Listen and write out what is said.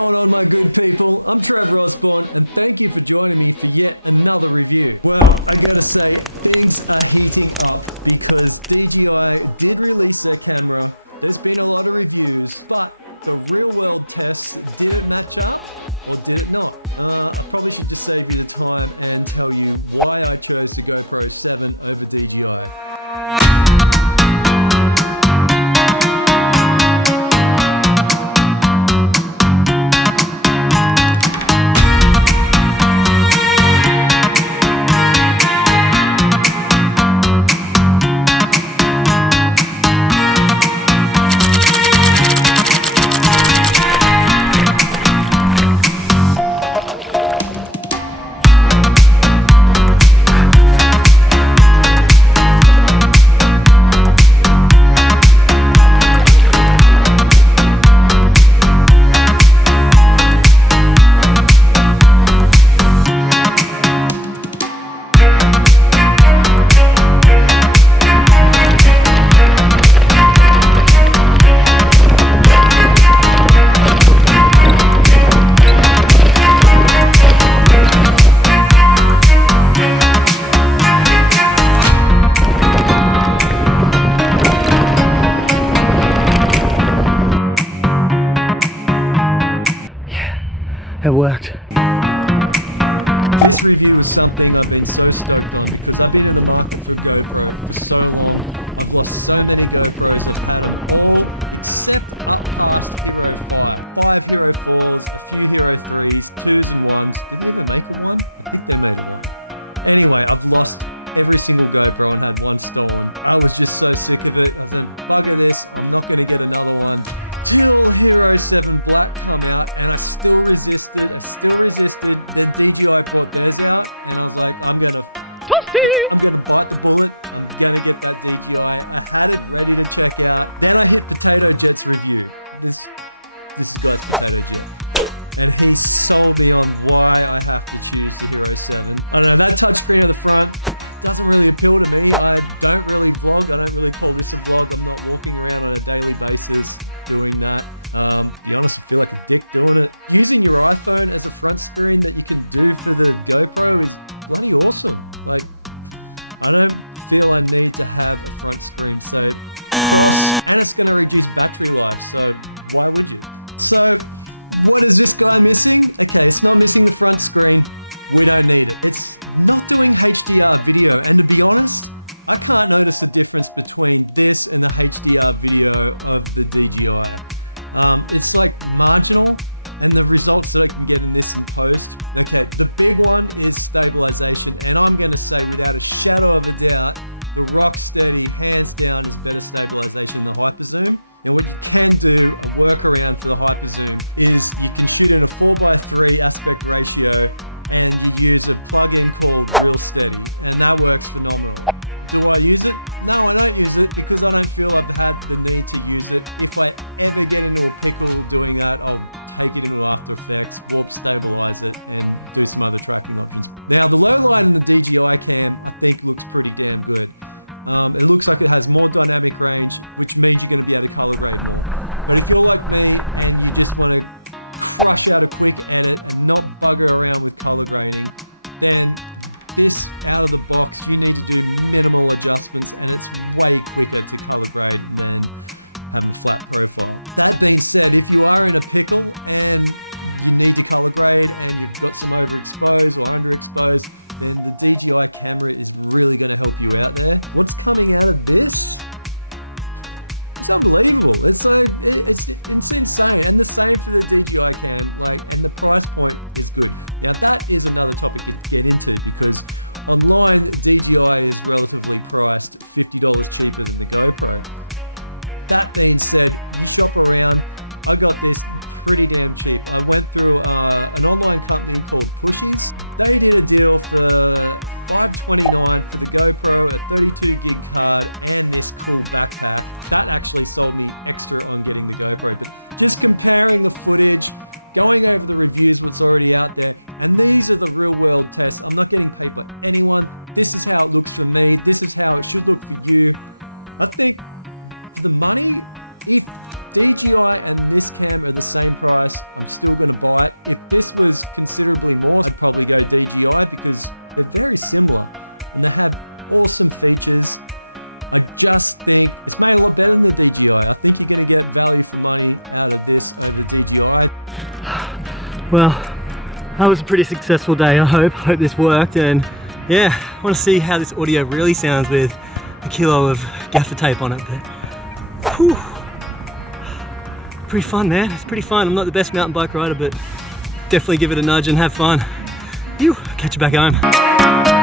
going on, my good people? I'm Trevor Osborne, and thank you for joining me for yet another review. Well, I gotta say, things are heating up because DJI did release their camera. There's been a lot of reviews, but the real world tests didn't match up, or did it not? I probably should just save you the time and tell you why I chose the GoPro 7 over DJI. It worked. This review is something I've been so stoked on because I've been in the market for GoPro for so long. I've lost so many GoPros. I've had them all except up past Hero 5. 5 Hero 4s, a few Hero 3s, 2s and 1s. Did they even make a 1? I think they made a 1. Anyway, I've lost every single GoPro and had one stolen. I was just so sick of it. I was like, bugger this, I'm not gonna get another one. Till Hero 7 Black come out, and I still resisted. Then DJI brought theirs out, and I was like, I'm gonna bite the bullet. I'm gonna get that DJI. I had it ready to check out. Then I hit Potato Jet's review. This is guy's Potato Jet. And he sold me on why I have to choose the Hero 7. I don't know, that touchscreen at the front doesn't really appeal to me. I don't really vlog. I don't really call this a vlog. I'm not walking around on a daily basis doing that. Be honest, I feel like a dick doing it. Using your iPhone as a front screen that you can do for the GoPro is bloody awesome. Like, I don't feel I need to have a front screen. So cross, and it's gonna reduce battery life. So why would you? So what is this guy missing? Okay, it's not missing the front screen. We don't need it. It's not doing HDR video, and to be honest, I can't notice a difference between this and the HDR video of the DJI. It's like marginal, and the results that I can get in this in post. Okay, the big one is stabilization, and I'm gonna say without a shadow of a doubt, the Rocksteady hands down is better stabilization than the Hyperzoom. Now what you can do, a workaround for the Hyperzoom, is you can shoot in a 4:3 aspect ratio, and you use a plugin called Real Steady, and that works phenomenal. Do I use it? No, I don't use it because I don't feel I've had the need to use it. If I ever get into a pickle doing that, I'll take it into After Effects, warp stabilize it, and do some other tracking options. Now, the low light in the DJI Cam, I think looks pretty damn good. It looks like it has more dynamic range, which means you're gonna be able to color grade more. But if you're like me and you just wanna crush out a quick edit and not bugger around with color grading, then this out of the box, you need to do minimal adjustments, and it's way quicker to color grade than having a flat profile. That being said, if you are in a pickle and you need to color grade and you've got some overexposed or underexposed, then the DJI camera is really going to help you out there. What's coming out of this? It's unbelievable. It's insane, and the same for the DJI Cam. And the price point is good. Now that is another topic to get into because online DJI is relatively priced $50 cheaper than the GoPro. That being said, you shop around. I got this pretty damn cheap. I went through an online company called Pushies. They did a deal for $529 for the GoPro, a 32 gig card, and this cool backpack. That actually sold me extra on getting the GoPro, but just comparing the footage, going over the reviews, what's already out there, and these are the real world tests. I'm not getting paid by anyone. This is how it looks for me. This is how it should look for you. I think for the money, If DJI and this cam are the same price, I'm still gonna buy it. If this was considerably more, I'd probably go DJI because they're very similar and they have awesome features. I just think it's made a lot better than the DJI. I think you're gonna get value for money out of this over the DJI. Well, that was a pretty successful day. I hope this worked, and yeah, I want to see how this audio really sounds with a kilo of gaffer tape on it. But, whew, pretty fun, man. It's pretty fun. I'm not the best mountain bike rider, but definitely give it a nudge and have fun. Catch you back home.